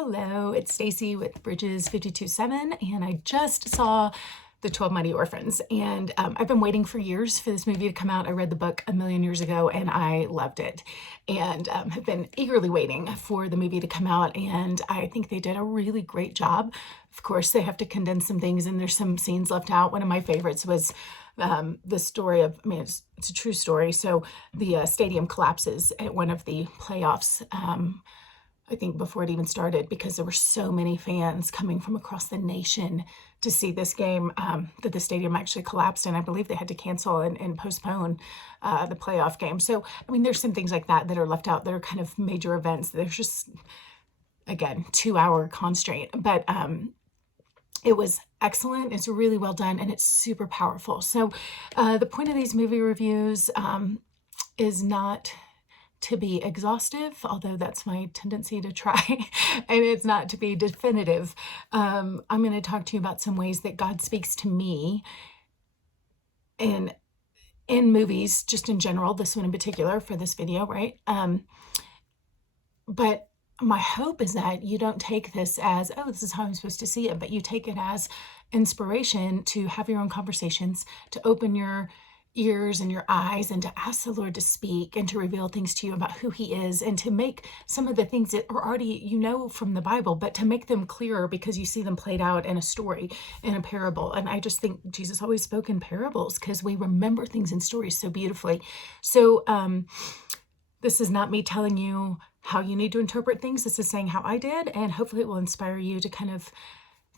Hello, it's Stacey with Bridges 527, and I just saw the 12 Mighty Orphans, and I've been waiting for years for this movie to come out. I read the book a million years ago, and I loved it, and have been eagerly waiting for the movie to come out, and I think they did a really great job. Of course, they have to condense some things, and there's some scenes left out. One of my favorites was the story of, it's a true story. So the stadium collapses at one of the playoffs. I think before it even started, because there were so many fans coming from across the nation to see this game, that the stadium actually collapsed, and I believe they had to cancel and postpone the playoff game. So, there's some things like that that are left out that are kind of major events. There's just, again, 2-hour constraint, but it was excellent. It's really well done, and it's super powerful. So the point of these movie reviews is not to be exhaustive, although that's my tendency to try, and it's not to be definitive. I'm going to talk to you about some ways that God speaks to me in movies, just in general, this one in particular for this video, right? But my hope is that you don't take this as, oh, this is how I'm supposed to see it, but you take it as inspiration to have your own conversations, to open your ears and your eyes, and to ask the Lord to speak and to reveal things to you about who he is, and to make some of the things that are already from the Bible, but to make them clearer because you see them played out in a story, in a parable. And I just think Jesus always spoke in parables because we remember things in stories so beautifully. So this is not me telling you how you need to interpret things. This is saying how I did, and hopefully it will inspire you to kind of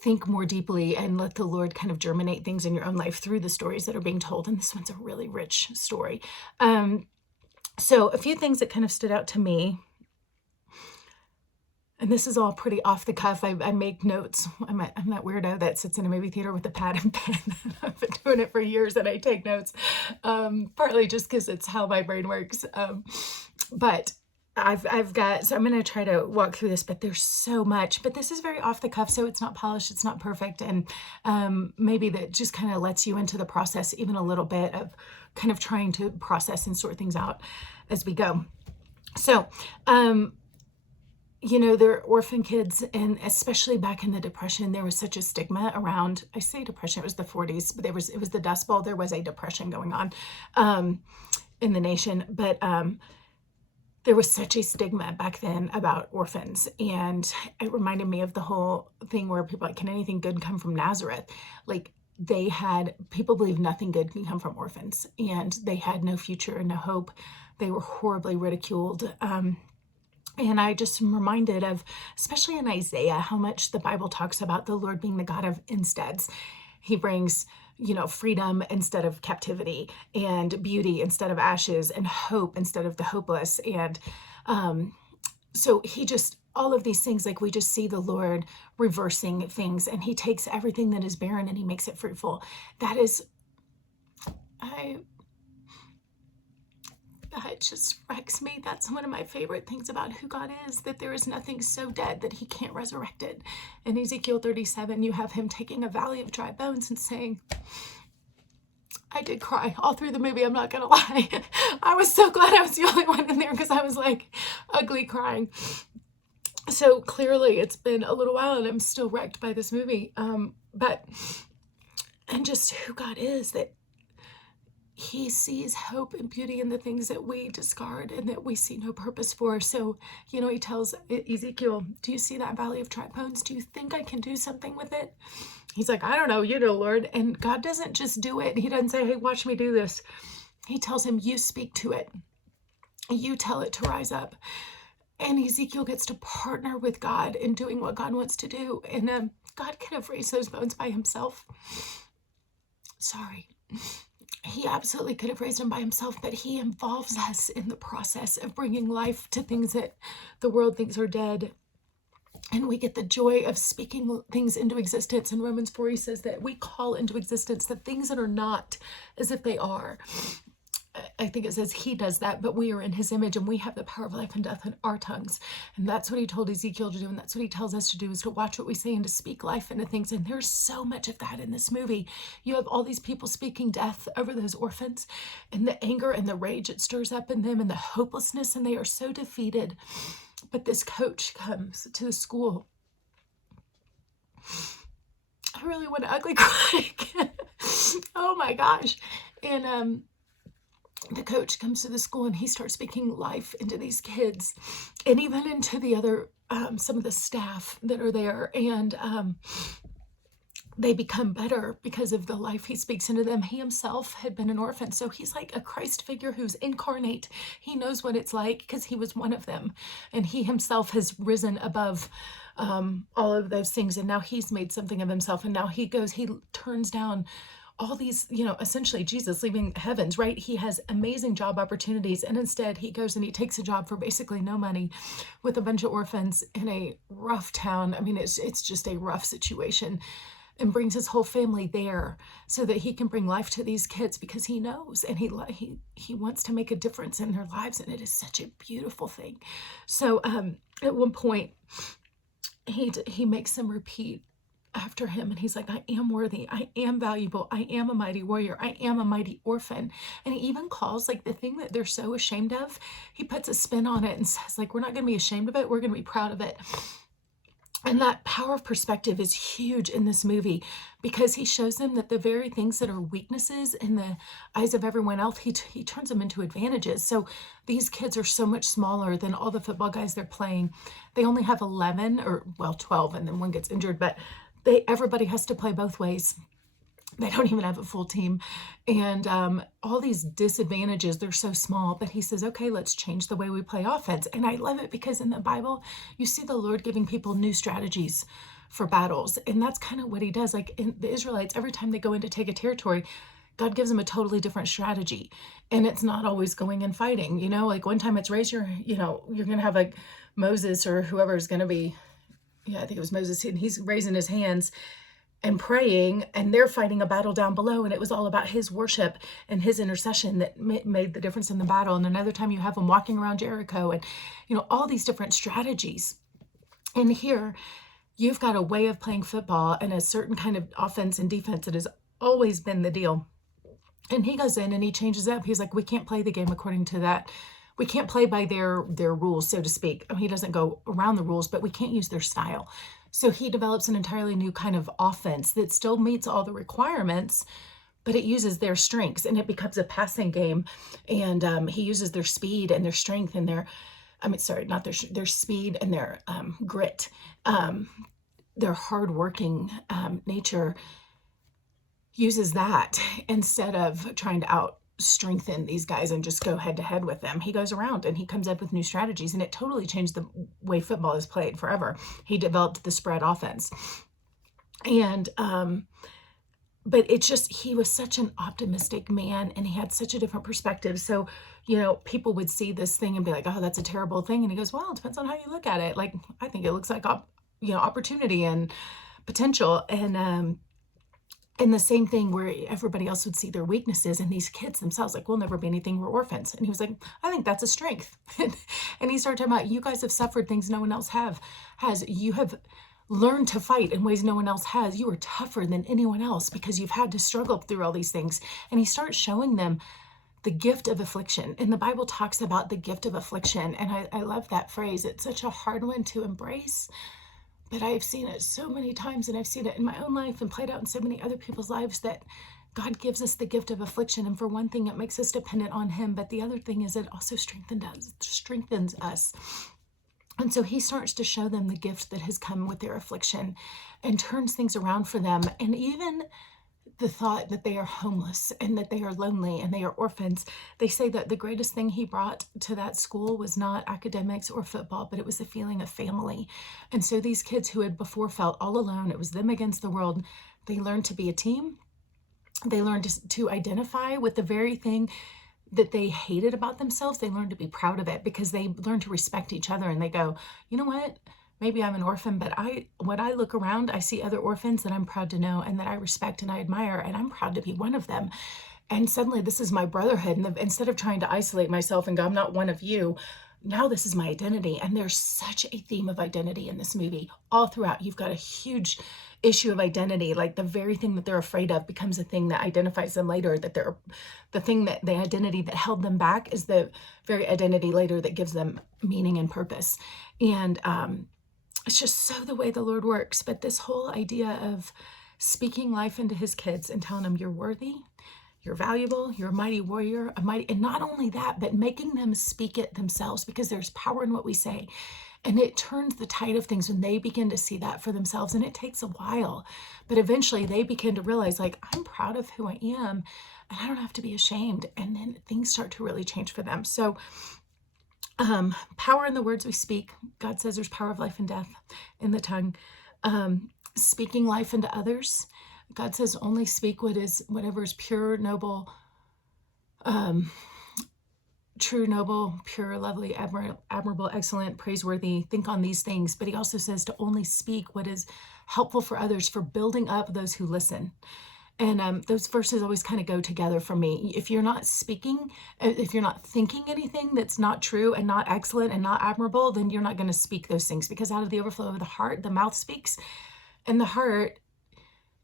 think more deeply and let the Lord kind of germinate things in your own life through the stories that are being told. And this one's a really rich story. So a few things that kind of stood out to me, and this is all pretty off the cuff. I make notes. I'm that weirdo that sits in a movie theater with a pad and pen. I've been doing it for years, and I take notes, partly just because it's how my brain works. But I've got, so I'm going to try to walk through this, but there's so much, but this is very off the cuff. So it's not polished. It's not perfect. And maybe that just kind of lets you into the process, even a little bit of kind of trying to process and sort things out as we go. So, they're orphan kids, and especially back in the Depression, there was such a stigma around, I say Depression, it was the 40s, but it was the Dust Bowl. There was a depression going on in the nation, but there was such a stigma back then about orphans, and it reminded me of the whole thing where people are like, can anything good come from Nazareth? Like, people believe nothing good can come from orphans, and they had no future and no hope. They were horribly ridiculed. And I just am reminded of, especially in Isaiah, how much the Bible talks about the Lord being the God of insteads. He brings freedom instead of captivity, and beauty instead of ashes, and hope instead of the hopeless. And so he just, all of these things, like we just see the Lord reversing things, and he takes everything that is barren and he makes it fruitful. That just wrecks me. That's one of my favorite things about who God is, that there is nothing so dead that he can't resurrect it. In Ezekiel 37, you have him taking a valley of dry bones and saying, I did cry all through the movie, I'm not gonna lie. I was so glad I was the only one in there, because I was like ugly crying. So clearly it's been a little while and I'm still wrecked by this movie. And just who God is, that he sees hope and beauty in the things that we discard and that we see no purpose for. So, he tells Ezekiel, do you see that valley of dry bones? Do you think I can do something with it? He's like, I don't know, Lord. And God doesn't just do it. He doesn't say, hey, watch me do this. He tells him, you speak to it. You tell it to rise up. And Ezekiel gets to partner with God in doing what God wants to do. And God could have raised those bones by himself. Sorry. He absolutely could have raised them by himself, but he involves us in the process of bringing life to things that the world thinks are dead. And we get the joy of speaking things into existence. In Romans 4, he says that we call into existence the things that are not as if they are. I think it says he does that, but we are in his image, and we have the power of life and death in our tongues. And that's what he told Ezekiel to do, and that's what he tells us to do, is to watch what we say and to speak life into things. And there's so much of that in this movie. You have all these people speaking death over those orphans, and the anger and the rage it stirs up in them, and the hopelessness, and they are so defeated. But this coach comes to the school. I really want to ugly cry again. Oh my gosh. And the coach comes to the school and he starts speaking life into these kids and even into the other, some of the staff that are there. And they become better because of the life he speaks into them. He himself had been an orphan. So he's like a Christ figure who's incarnate. He knows what it's like because he was one of them. And he himself has risen above all of those things. And now he's made something of himself. And now he turns down all these, essentially Jesus leaving heavens, right? He has amazing job opportunities. And instead he goes and he takes a job for basically no money with a bunch of orphans in a rough town. I mean, it's just a rough situation, and brings his whole family there so that he can bring life to these kids because he knows and he wants to make a difference in their lives. And it is such a beautiful thing. So at one point he makes them repeat after him, and he's like, I am worthy, I am valuable, I am a mighty warrior, I am a mighty orphan. And he even calls like the thing that they're so ashamed of, he puts a spin on it and says like, we're not going to be ashamed of it, we're going to be proud of it. And that power of perspective is huge in this movie because he shows them that the very things that are weaknesses in the eyes of everyone else, he turns them into advantages. So these kids are so much smaller than all the football guys they're playing. They only have 11 or 12, and then one gets injured, but everybody has to play both ways. They don't even have a full team. And all these disadvantages, they're so small. But he says, okay, let's change the way we play offense. And I love it because in the Bible, you see the Lord giving people new strategies for battles. And that's kind of what he does. Like in the Israelites, every time they go in to take a territory, God gives them a totally different strategy. And it's not always going and fighting. Like one time it's raise your, you're going to have like Moses or whoever is going to be. Yeah, I think it was Moses. And he's raising his hands and praying, and they're fighting a battle down below, and it was all about his worship and his intercession that made the difference in the battle. And another time you have him walking around Jericho, and all these different strategies. And here you've got a way of playing football and a certain kind of offense and defense that has always been the deal. And he goes in and he changes up. He's like, we can't play the game according to that. We can't play by their rules, so to speak. He doesn't go around the rules, but we can't use their style. So he develops an entirely new kind of offense that still meets all the requirements, but it uses their strengths, and it becomes a passing game. And he uses their speed and their strength and their speed and their grit, their hardworking nature, uses that instead of trying to strengthen these guys and just go head to head with them. He goes around and he comes up with new strategies, and it totally changed the way football is played forever. He developed the spread offense. And but it's just, he was such an optimistic man, and he had such a different perspective. So people would see this thing and be like, oh, that's a terrible thing. And he goes, well, it depends on how you look at it. Like, I think it looks like opportunity and potential. And the same thing where everybody else would see their weaknesses, and these kids themselves, like, we'll never be anything, we're orphans. And he was like, I think that's a strength. And he started talking about, you guys have suffered things no one else has. You have learned to fight in ways no one else has. You are tougher than anyone else because you've had to struggle through all these things. And he starts showing them the gift of affliction. And the Bible talks about the gift of affliction. And I love that phrase. It's such a hard one to embrace. But I've seen it so many times, and I've seen it in my own life and played out in so many other people's lives, that God gives us the gift of affliction. And for one thing, it makes us dependent on him. But the other thing is it also strengthens us. And so he starts to show them the gift that has come with their affliction and turns things around for them. And even the thought that they are homeless and that they are lonely and they are orphans. They say that the greatest thing he brought to that school was not academics or football, but it was the feeling of family. And so these kids who had before felt all alone, it was them against the world, they learned to be a team. They learned to identify with the very thing that they hated about themselves. They learned to be proud of it because they learned to respect each other. And they go, you know what? Maybe I'm an orphan, but when I look around, I see other orphans that I'm proud to know and that I respect and I admire, and I'm proud to be one of them. And suddenly this is my brotherhood. And instead of trying to isolate myself and go, I'm not one of you, now this is my identity. And there's such a theme of identity in this movie all throughout. You've got a huge issue of identity, like the very thing that they're afraid of becomes a thing that identifies them later, that they're the thing, that the identity that held them back is the very identity later that gives them meaning and purpose. And it's just so the way the Lord works. But this whole idea of speaking life into his kids and telling them you're worthy, you're valuable, you're a mighty warrior, and not only that, but making them speak it themselves, because there's power in what we say. And it turns the tide of things when they begin to see that for themselves. And it takes a while, but eventually they begin to realize, like, I'm proud of who I am and I don't have to be ashamed. And then things start to really change for them. So power in the words we speak. God says there's power of life and death in the tongue. Speaking life into others. God says only speak whatever is pure, noble, true, noble, pure, lovely, admirable, excellent, praiseworthy. Think on these things. But he also says to only speak what is helpful for others, for building up those who listen. And those verses always kind of go together for me. If you're not speaking, if you're not thinking anything that's not true and not excellent and not admirable, then you're not going to speak those things, because out of the overflow of the heart, the mouth speaks, and the heart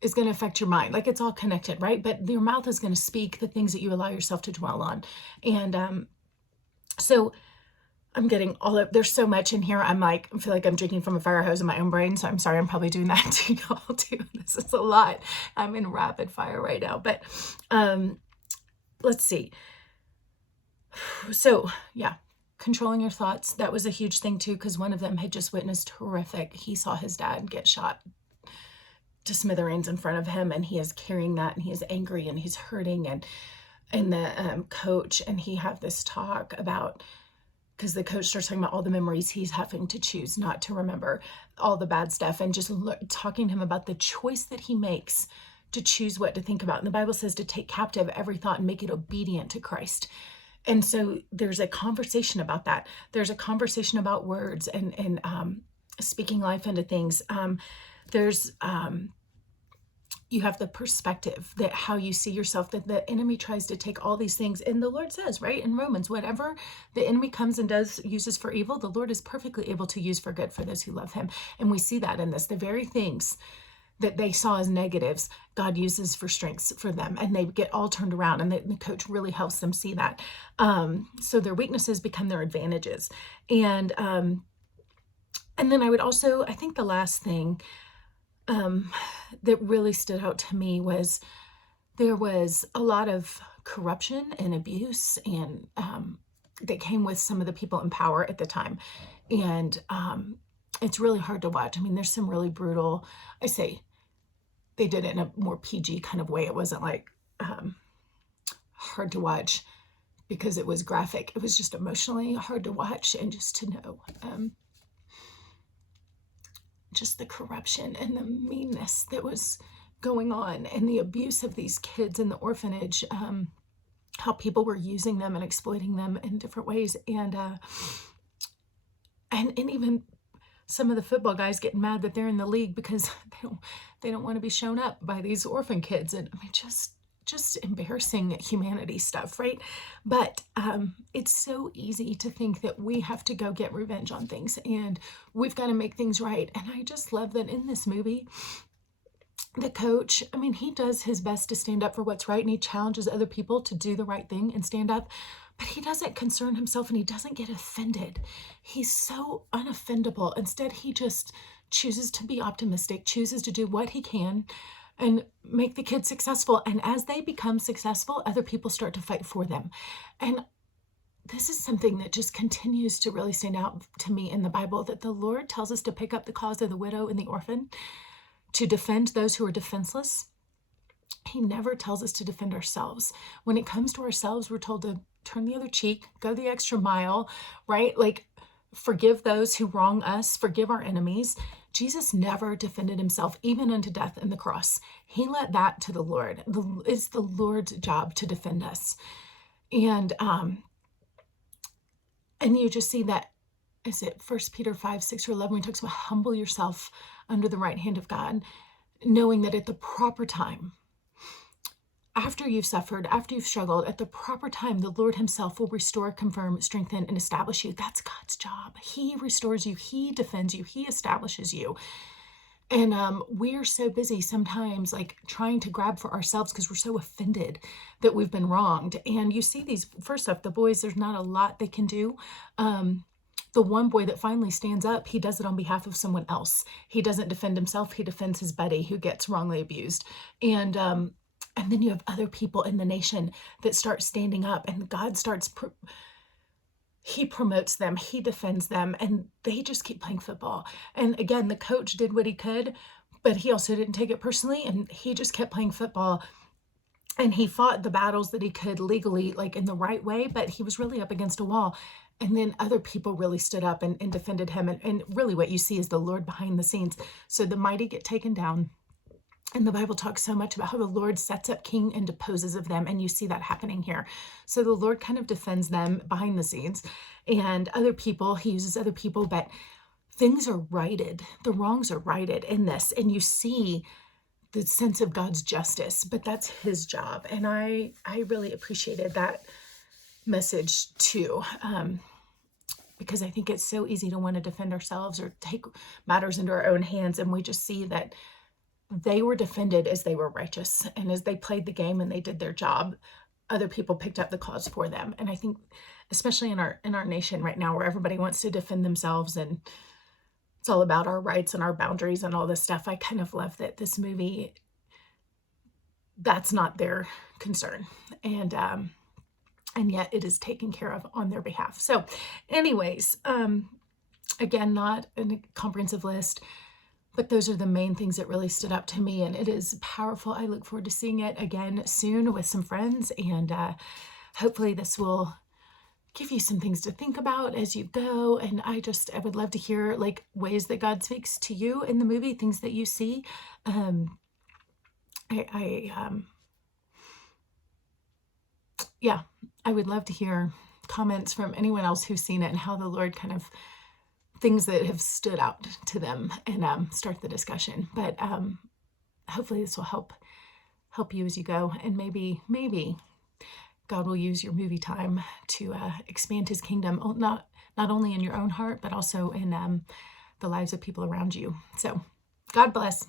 is going to affect your mind. Like, it's all connected, right? But your mouth is going to speak the things that you allow yourself to dwell on. And so I'm getting there's so much in here. I feel like I'm drinking from a fire hose in my own brain. So I'm sorry, I'm probably doing that to y'all too. This is a lot. I'm in rapid fire right now, but let's see. So yeah, controlling your thoughts. That was a huge thing too, because one of them had just witnessed horrific. He saw his dad get shot to smithereens in front of him, and he is carrying that, and he is angry and he's hurting, and the coach and he have this talk about, because the coach starts talking about all the memories he's having to choose not to remember, all the bad stuff, and just talking to him about the choice that he makes to choose what to think about. And the Bible says to take captive every thought and make it obedient to Christ. And so there's a conversation about that. There's a conversation about words and speaking life into things. You have the perspective that how you see yourself, that the enemy tries to take all these things. And the Lord says, right, in Romans, whatever the enemy comes and uses for evil, the Lord is perfectly able to use for good for those who love him. And we see that in this, the very things that they saw as negatives, God uses for strengths for them, and they get all turned around, and the coach really helps them see that. So their weaknesses become their advantages. And then I think the last thing that really stood out to me was there was a lot of corruption and abuse and that came with some of the people in power at the time. And it's really hard to watch. I mean, there's some really brutal, I say they did it in a more PG kind of way. It wasn't like hard to watch because it was graphic. It was just emotionally hard to watch, and just to know just the corruption and the meanness that was going on, and the abuse of these kids in the orphanage, how people were using them and exploiting them in different ways. And even some of the football guys getting mad that they're in the league because they don't want to be shown up by these orphan kids. And I mean, just embarrassing humanity stuff, right? But it's so easy to think that we have to go get revenge on things and we've got to make things right. And I just love that in this movie, the coach, I mean, he does his best to stand up for what's right, and he challenges other people to do the right thing and stand up, but he doesn't concern himself and he doesn't get offended. He's so unoffendable. Instead, he just chooses to be optimistic, chooses to do what he can and make the kids successful. And as they become successful, other people start to fight for them. And this is something that just continues to really stand out to me in the Bible, that the Lord tells us to pick up the cause of the widow and the orphan, to defend those who are defenseless. He never tells us to defend ourselves. When it comes to ourselves, we're told to turn the other cheek, go the extra mile, right? Like, forgive those who wrong us, forgive our enemies. Jesus never defended himself, even unto death in the cross. He let that to the Lord. It's the Lord's job to defend us. And you just see that, is it 1 Peter 5, 6 or 11, when he talks about humble yourself under the right hand of God, knowing that at the proper time, after you've suffered, after you've struggled, at the proper time, the Lord himself will restore, confirm, strengthen, and establish you. That's God's job. He restores you. He defends you. He establishes you. And we're so busy sometimes like trying to grab for ourselves because we're so offended that we've been wronged. And you see these, first off, the boys, there's not a lot they can do. The one boy that finally stands up, he does it on behalf of someone else. He doesn't defend himself. He defends his buddy who gets wrongly abused. And then you have other people in the nation that start standing up, and God starts, he promotes them, he defends them, and they just keep playing football. And again, the coach did what he could, but he also didn't take it personally, and he just kept playing football. And he fought the battles that he could legally, like in the right way, but he was really up against a wall. And then other people really stood up and defended him. And really what you see is the Lord behind the scenes. So the mighty get taken down. And the Bible talks so much about how the Lord sets up king and deposes of them. And you see that happening here. So the Lord kind of defends them behind the scenes. And other people, he uses other people, but things are righted. The wrongs are righted in this. And you see the sense of God's justice, but that's his job. And I really appreciated that message too. Because I think it's so easy to want to defend ourselves or take matters into our own hands. And we just see that they were defended as they were righteous, and as they played the game and they did their job, other people picked up the cause for them. And I think especially in our nation right now, where everybody wants to defend themselves and it's all about our rights and our boundaries and all this stuff, I kind of love that this movie, that's not their concern. And yet it is taken care of on their behalf. So anyways, again, not a comprehensive list, but those are the main things that really stood out to me, and it is powerful. I look forward to seeing it again soon with some friends, and hopefully this will give you some things to think about as you go. And I would love to hear like ways that God speaks to you in the movie, things that you see. Yeah, I would love to hear comments from anyone else who's seen it and how the Lord kind of things that have stood out to them, and start the discussion. But hopefully this will help you as you go, and maybe God will use your movie time to expand his kingdom, not only in your own heart, but also in the lives of people around you. So God bless.